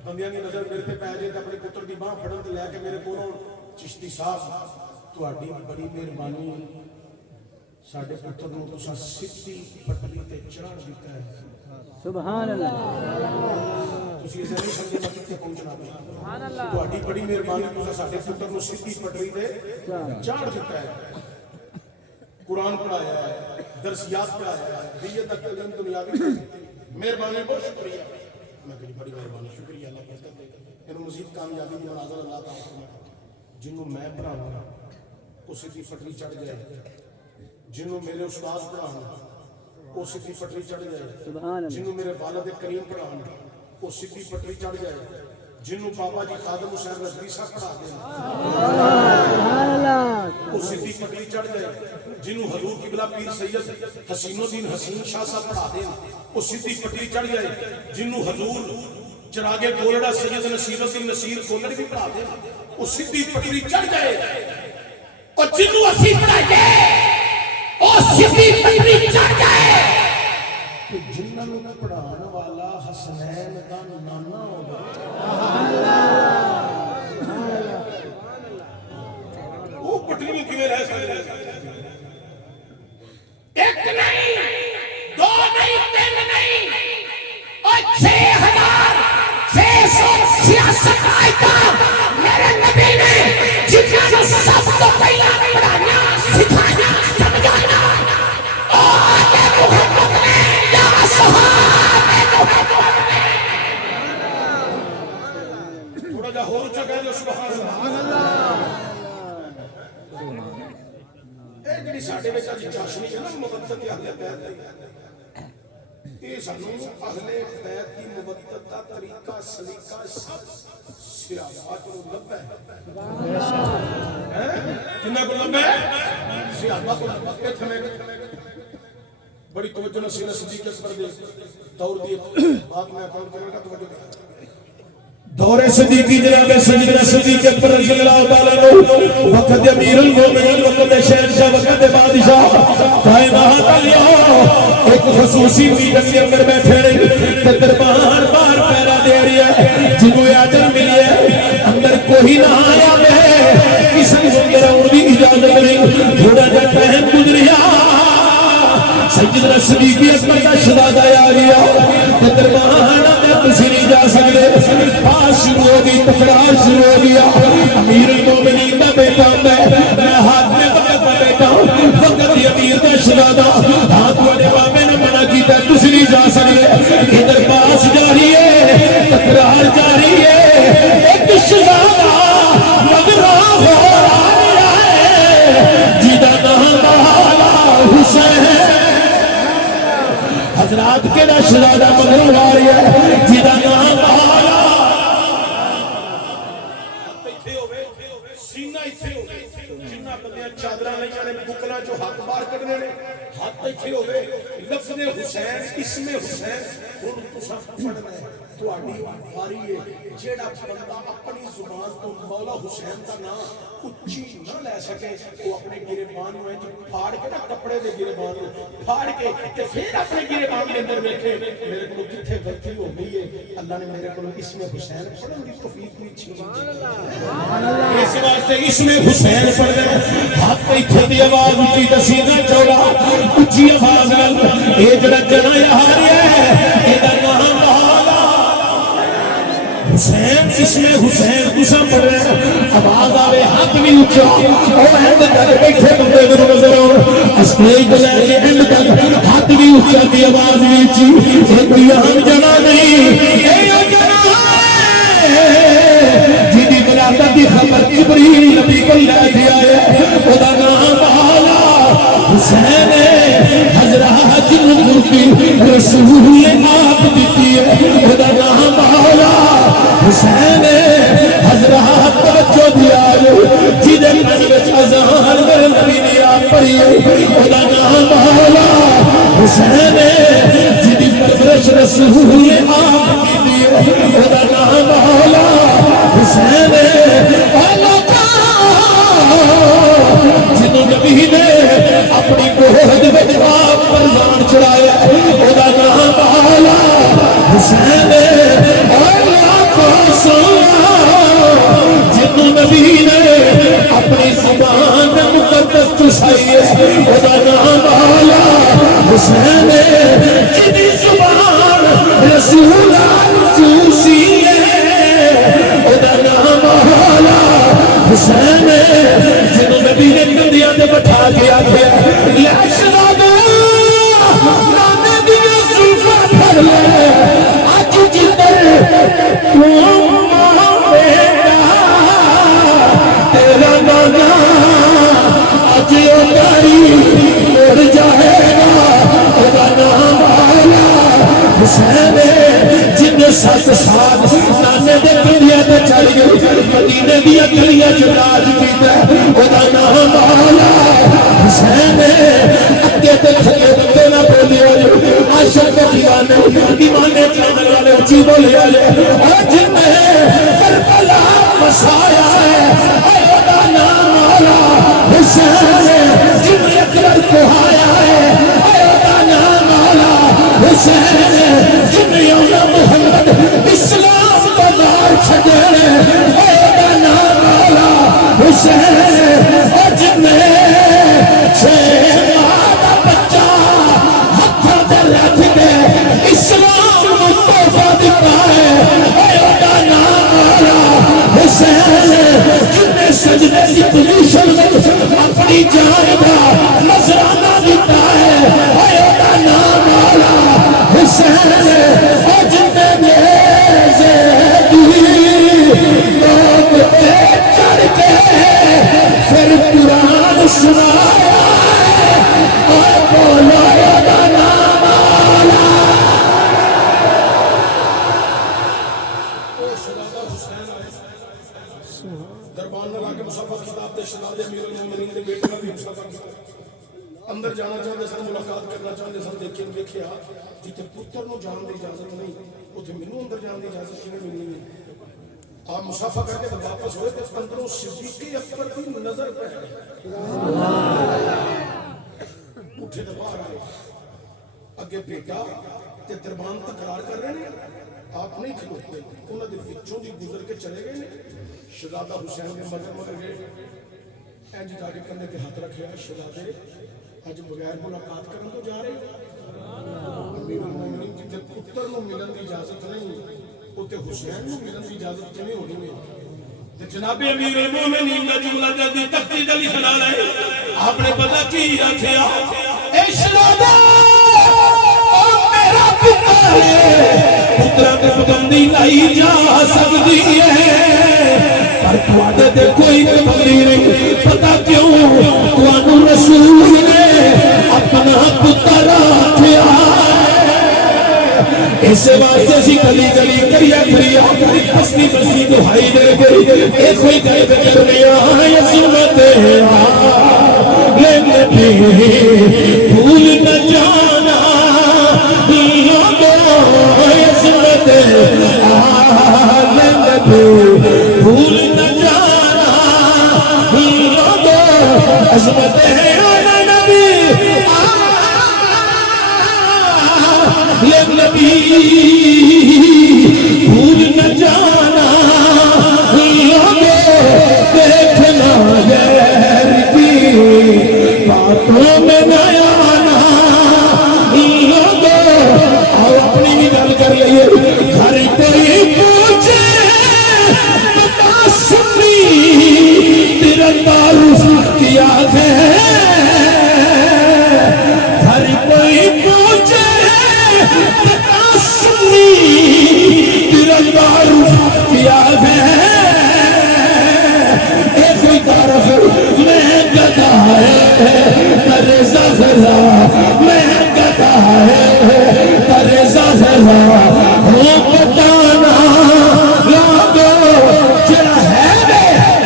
بندیاں دی نظر میرے تے پے جائے تے اپنے پتر دی باہ پھڑن تے لے کے میرے کولوں چشتی صاحب تہاڈی بڑی مہربانی ساڈے پتر نوں تساں سیدھی پٹڑی تے چڑھا دتا ہے سبحان اللہ تسی اس نہیں سمجھے میں کتنے پہنچنا پیا سبحان اللہ تہاڈی بڑی مہربانی تساں ساڈے پتر نوں سیدھی پٹڑی تے چڑھا دتا ہے قرآن پڑھایا ہے درسیات پڑھایا ہے BA تک علم دنیاوی مہربانی بہت شکریہ میں کہی بڑی مہربانی شکریہ اللہ برکت دے انہوں مزید کامیابی دی مناظر اللہ تعالیٰ جنہوں میں پڑھاؤں وہ سیدھی پٹری چڑھ جائے جنہوں میرے استاد پڑھاؤں وہ سیدھی پٹری چڑھ جائے جنہوں میرے والد کریم پڑھاؤں وہ سیدھی پٹری چڑھ جائے جنہوں بابا جی خادم حسین رضوی صاحب پڑھا دیں وہ سیدھی پٹری چڑھ جائے جنہوں حضور قبلہ پیر سید حسین الدین حسین شاہ صاحب پڑھا دیں وہ سیدھی پٹری چڑھ جائے جنہوں حضور چراغے گولڑا سید نصیر الدین نصیر گولڑ بھی پڑھا دیں وہ سیدھی پٹری چڑھ جائے اور جنہوں اسی پڑھائے وہ سیدھی پٹری چڑھ جائے کہ جنہوں نے پڑھانے والا حسنین دا نانا ہوگا وہ پٹری میں کیوں رہ سکتے ایک نہیں 2 نہیں 3 نہیں اور 6,666 آیتاں میرے نبی نے جنہوں نے سب کو پہلا پڑھانا سکھانا سمجھانا آگے محمد نے یا صحابہ محمد نے تھوڑا جا ہو چکا ہے سبحان اللہ اے جڑی ساڈے وچ اج چاشنی ہے نا مودت اہل بیت یہ سانوں اہل بیت کی مودت دا طریقہ سلیقہ سب صحابہ کو لبا ہے کنا کو لبا ہے صحابہ کو لبا ہے تھمے بڑی توجہ نصیب صدیق اکبر دے دور دی بات میں اپن کرنے کا توجہ دور صدیقی جناب سیدنا صدیق اکبر رضی اللہ تعالیٰ عنہ وقت امیر المومنین وقت شہنشاہ وقت بادشاہ کائنات علیہ ایک خصوصی میٹنگ کے اندر بیٹھے رہے کہ دربار بار پیرا دے رہی ہے جنہوں اجر ملی ہے اندر کہیں نہ آیا میں کسی کو گراؤں دی اجازت نہیں تھوڑا جا ٹائم گزریا سیدنا صدیق اکبر کا شہزادہ آ گیا دربان میں کسی نہیں جا سکتے بات شروع ہو گئی تکرار شروع ہو گیا امیر المومنین کا بیٹا میں ہاتھ میں وقت کا بیٹا وقت دی امیر کا شہزادہ ہاتھ والے بابے نے منع کیتا کسی نہیں جا سکتے ادھر باس جاری ہے تکرار جاری ہے ایک شہزادہ مگرہ ہو رہا ہے جیدہ نام بہالا حسین حضرات کے دا شہزادہ مغرب واری ہے جیدہ نام بہالا سینہ ایتھے ہوئے جنہ بندیاں چادرہ نہیں جانے بکنا جو ہاتھ بار کرنے نے ہاتھ ایتھے ہوئے لفظ حسین اسم حسین ان تسا پڑھنا ہے تو آڈی باری ہے جیڑا بندہ اپنی زبان تو مولا حسین کا نام اچھی نہ لے سکے وہ اپنے گریبان میں پھاڑ کے نا کپڑے دے گریبان میں پھاڑ کے پھر اپنے گریبان کے اندر بیٹھے میرے کو کتنے غلطی ہو گئی ہے اللہ نے میرے کو اسم حسین پڑھن دی توفیق نہیں چھین اس واسطے اسم حسین پڑھ گئے ہاتھ پہ اتھے دی آواز اچھی دسینہ چوڑا اچھی آواز اے جڑا جنا یہاں ہے ایدہ نام بہالا حسین اسم حسین کسا پڑھ رہے ہیں آواز آوے ہاتھ بھی اچھا اور ہند تک بیٹھے بندے در نظر اور اسٹیج لے کے ہند تک ہاتھ بھی اچھا دی آواز بھی اچھی ایک یہاں جنا نہیں اے جنا جیدی بلاتا دی خبر جبریل نبی کو لے دیا ہے خدا نام بہالا حسین حضرات جنگی رسول آپ دیتی ہے خدا نام بہالا حسین حضرات توجہ دیا جیدے کنوچ ازان میرے نبی نے آپ پڑھی ہے خدا نام بہالا حسین جیدی پرورش رسول آپ دیتی ہے خدا نام بہالا حسین اللہ کا جنہوں نبی نے اپنی گود میں آپ پر زان چڑھایا خدا نام بہالا حسین اللہ کا جنہوں نبی نے اپنی زبان مقدس چسائی ہے خدا نام بہالا حسین جنہی زبان رسول چوسی ہے خدا نام بہالا حسین جنہوں نبی نے کندیاں دے بٹھا کے آگیا یا شرابہ نانے دیا صلفہ پھر لے آج جدر تیرا نانا آج اتاری مر جائے گا خدا نام بہالا حسین جن 7 سال نانے دے کلیاں تے چڑھ گئے مدینے دیا کلیاں چراج پیتا خدا نام بہالا حسین اکے تے کھلے بندے نہ بولے والے عاشق دیوانے چاہنے والے اچھی بولے والے اور جن کربلا مسایا ہے خدا نام بہالا حسین جن اکبر کو آیا ہے خدا نام بہالا حسین جن یوم محمد اسلام کا دار چھڑے خدا نام بہالا حسین اور جن مادہ بچہ ہتھا در رکھ کے اسلام مصطفیٰ دیتا ہے خدا نام بہالا حسین جن سجدے کی پوزیشن میں اپنی جان کا نذرانہ دیتا ہے خدا نام بہالا حسین اور جن نیزے دی لوگ پہ چڑھ کے پھر قرآن سنایا اور بولا خدا نام بہالا دربان میں لاکے مصطفیٰ خطاب دے شہزادے امیر المومنین دے بیٹے کا بھی مصطفیٰ اندر جانا چاہتے سن ملاقات کرنا چاہتے سن دیکھیں دیکھیا جیتے پتر نو جان دی اجازت نہیں وہ تھے منو اندر جان دی اجازت کیوں ملنی نہیں آپ مصافہ کر کے واپس ہوئے تو اندروں صدیق اکبر کی نظر پہ اٹھے تو باہر آئے اگے بیٹا تے دربان تکرار کر رہے ہیں آپ نہیں کھلوتے انہوں نے وچوں دی گزر کے چلے گئے شہزادہ حسین کے مگر گئے اینج جا کے کندھے تے ہاتھ رکھے شہزادے اج بغیر ملاقات کرن تو جا رہے امیر المومنین جتے پتر نو ملن دی اجازت نہیں اوتے حسین نو ملن دی اجازت کیویں ہونی ہے تے جناب امیر المومنین دا جملہ جلدی تختی جلی سنا لے آپ نے پتہ کی آکھیا اے شہزادہ میرا پتر پتراں تے پابندی لائی جا سکدی ہے پر تواڈے تے کوئی پابندی نہیں پتہ کیوں تانوں رسول نے اپنا پتر آکھیا اس واسطے سی گلی گلی کریا بستی بستی دہائی دے گئی اے کوئی قید کرنے آئے سنت نبی بھول نہ جانا سنت نبی بھول نہ جانا عظمت ہے نبی نبی بھول نہ جانا دیکھنا غیر کی باتوں میں نہ آنا اور اپنی بھی گل کر لئیے ہر کوئی پوچھے بتا سنی تیرا تعارف کیا ہے ہر کوئی پوچھے بتا سنی تیرا تعارف کیا ہے ایک کوئی تعارف میں گدا ہے ترے زہرا میں گدا ہے ترے زہرا ہو بتانا لاگو جڑا ہے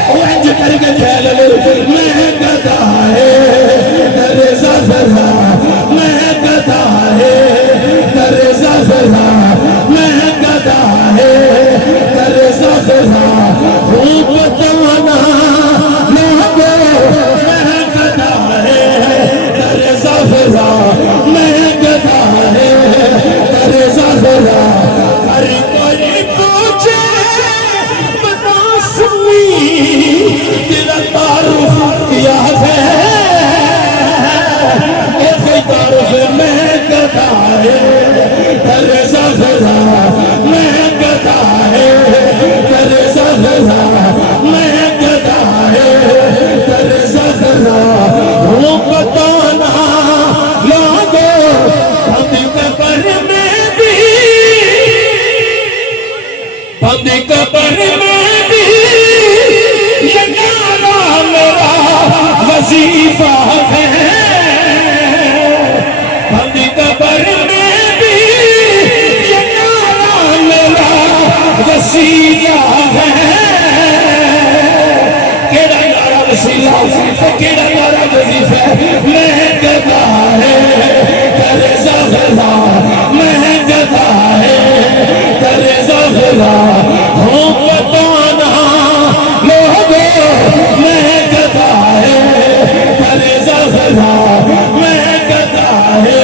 وہ انج کر کے چل میں گدا ہے ترے زہرا میں گدا ہے ترے زہرا میں گدا ہے ترے زہرا ہو بتانا لاگو میں گدا ہے ترے زہرا میں گدا ہے ترے زہرا ہر کوئی پوچھے بتا سنی تیرا تعارف کیا ہے ایک تعارف میں گدا ہے ترے زہرا میں گدا ہے ترے زہرا میں گدا ہے ترے زہرا ہو بتانا لاگو بند قبر میں بھی بند قبر میں بھی یہ نعرہ میرا وظیفہ ہے بند قبر میں بھی یہ نعرہ میرا وسیلہ ہے کیڑا نعرہ وسیلہ کیڑا نعرہ وظیفہ میں گدا ہے ترے زہرا میں گدا ہے ترے زہرا ہو بتانا لوگو میں گدا ہے ترے زہرا میں گدا ہے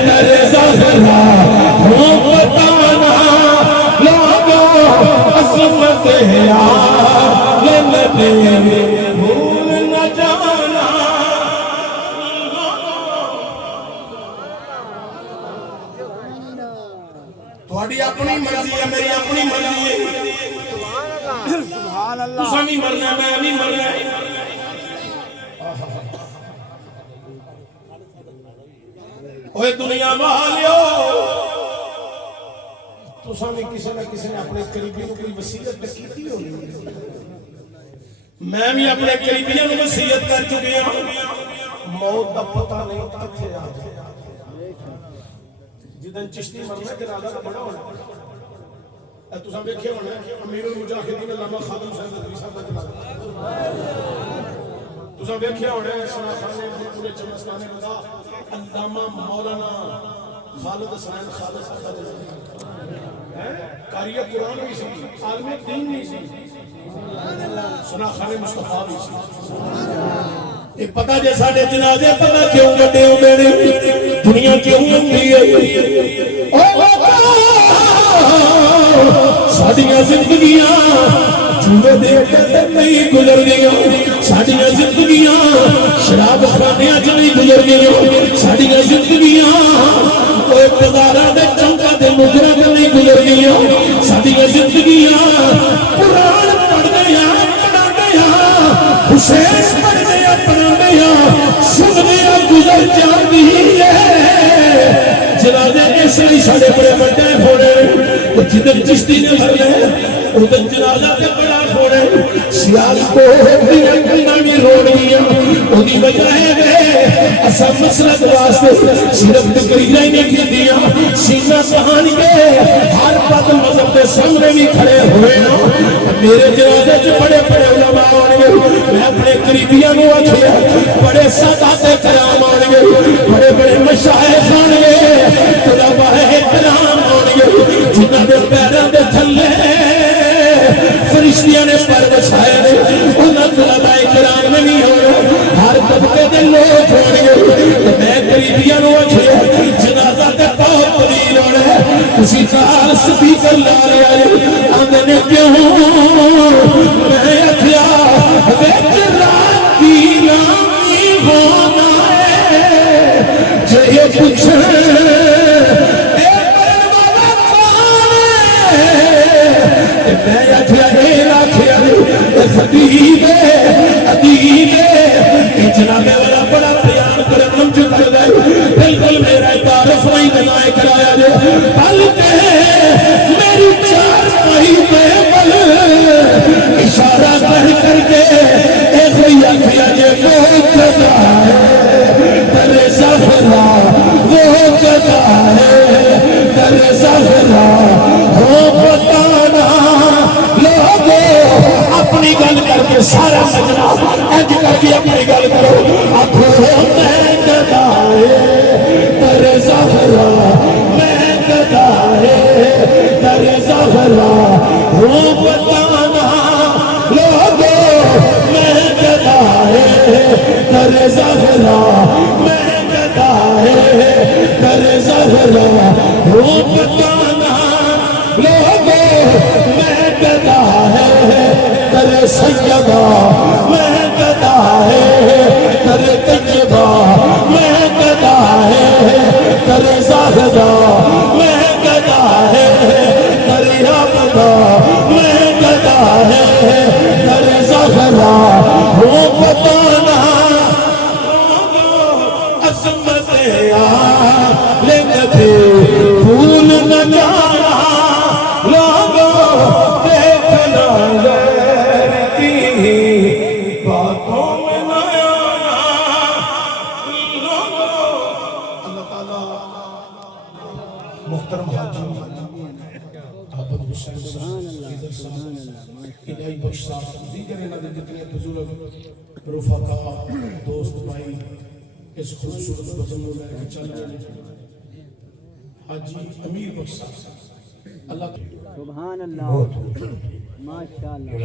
ترے زہرا ہو بتانا لوگو عظمت ہے نبی بھول نہ جانا تھوڑی اپنی مرضی ہے میری اپنی مرضی ہے سبحان اللہ تساں نہیں مرنا میں نہیں مرنا اوے دنیا والیو تساں بھی کسی نہ کسی نے اپنے قریبی کو کوئی وصیت کیتی ہونی میں بھی اپنے قریبیوں کو وصیت کر چکے ہوں موت کا پتہ نہیں کتنے آ جائے جدن چشتی مرنا جنازہ کا بڑا ہونا تساں دیکھے ہونا امیر المجاہدین علامہ خادم صاحب ندوی صاحب کا جنازہ تساں دیکھے ہونا سنا خانے پورے چمستان رضا علامہ مولانا خالد حسین خالد صاحب کا جنازہ قاری قرآن بھی سی عالم دین بھی سی سنا خان مصطفیٰ بھی سی یہ پتہ جے ساڈے جنازے پتہ کیوں وڈے ہوندے نے دنیا کیوں ہوندی ہے ساڈیاں زندگیاں چوہے دے اڈے تے نہیں گزر گئیاں ساڈیاں زندگیاں شراب خانیاں چ نہیں گزر گئیاں ساڈیاں زندگیاں اوے بازاراں دے چوکاں دے مجراں تے نہیں گزر گئیاں ساڈیاں زندگیاں قرآن پڑھدے حسین پڑھنے اپنا سننے گزر جاتی ہے جنازے اس لیے سارے بڑے بڑے ہونے جدھر چشتی نے مرنے ادھر جنازہ تے بڑا ہونے سیال کو بھی روڑیاں وہی وجہ ہے اسا مسلک واسطے صرف تقریریں نہیں کی دیا سینہ سہان کے ہر پد مذہب کے سامنے بھی کھڑے ہوئے ہیں میرے جنازے چ بڑے بڑے علماء آن گے میں اپنے قریبیاں نو آکھیا بڑے سادات کرام آن گے بڑے بڑے مشائخ آن گے طلباء کرام آن گے جنہاں دے پیراں دے تھلے فرشتیاں نے پر بچھائے نے انہاں طلباء کرام میں نہیں ہونا ہر طبقے دے لوگ ہون گے میں قریبیاں نو آکھیا جنازہ تے بہت طویل ہونا ہے تسی سال سپیکر لا لیا آندے نے کیوں میں آکھیا وچ رات دی نامی ہونا ہے جے یہ پوچھے میں آکھیا خطیب ادیب جناب والا بڑا بیان کرن منج کر دے بالکل میرا تعارف نہیں بنائے کرایا جے بلکہ میری چار پائی پہ بل اشارہ کر کے اے کوئی آکھیا جے وہ گدا ہے در زہرا وہ گدا ہے در زہرا ہو بتانا اپنی گل کر کے سارا سجنا اج کر کے اپنی گل کرو آخو میں گدا ہے در زہرا میں گدا ہے در زہرا ہو بتانا لوگو میں گدا ہے در زہرا میں گدا ہے در زہرا ہو بتانا لوگو میں گدا ہے در سیدہ میں گدا ہے در طیبہ میں گدا ہے در زاہدہ میں گدا ہے در عابدہ میں گدا ہے در زہرا ہو بتانا عظمت آلِ نبی بھول نہ جانا لوگوں دیکھنا باتوں میں نہ آنا اللہ تعالیٰ محترم حاجی عابد حسین الہی بخش صاحب دیگر انہاں دے جتنے بزرگ رفقا دوست بھائی اس خوبصورت بزم کو لے کے چل رہے ہیں حاجی امیر بخش صاحب اللہ سبحان اللہ ماشاءاللہ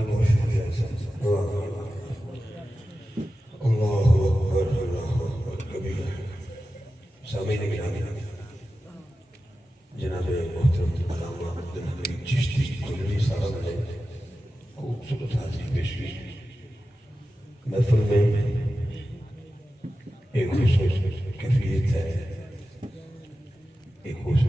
اللہ اکبر کبیر سامعین گرامی جناب محترم علامہ عبدالحمید چشتی کلوی صاحب نے خوبصورت حاضری پیش کی محفل میں ایک خصوص کیفیت ہے ایک خصوص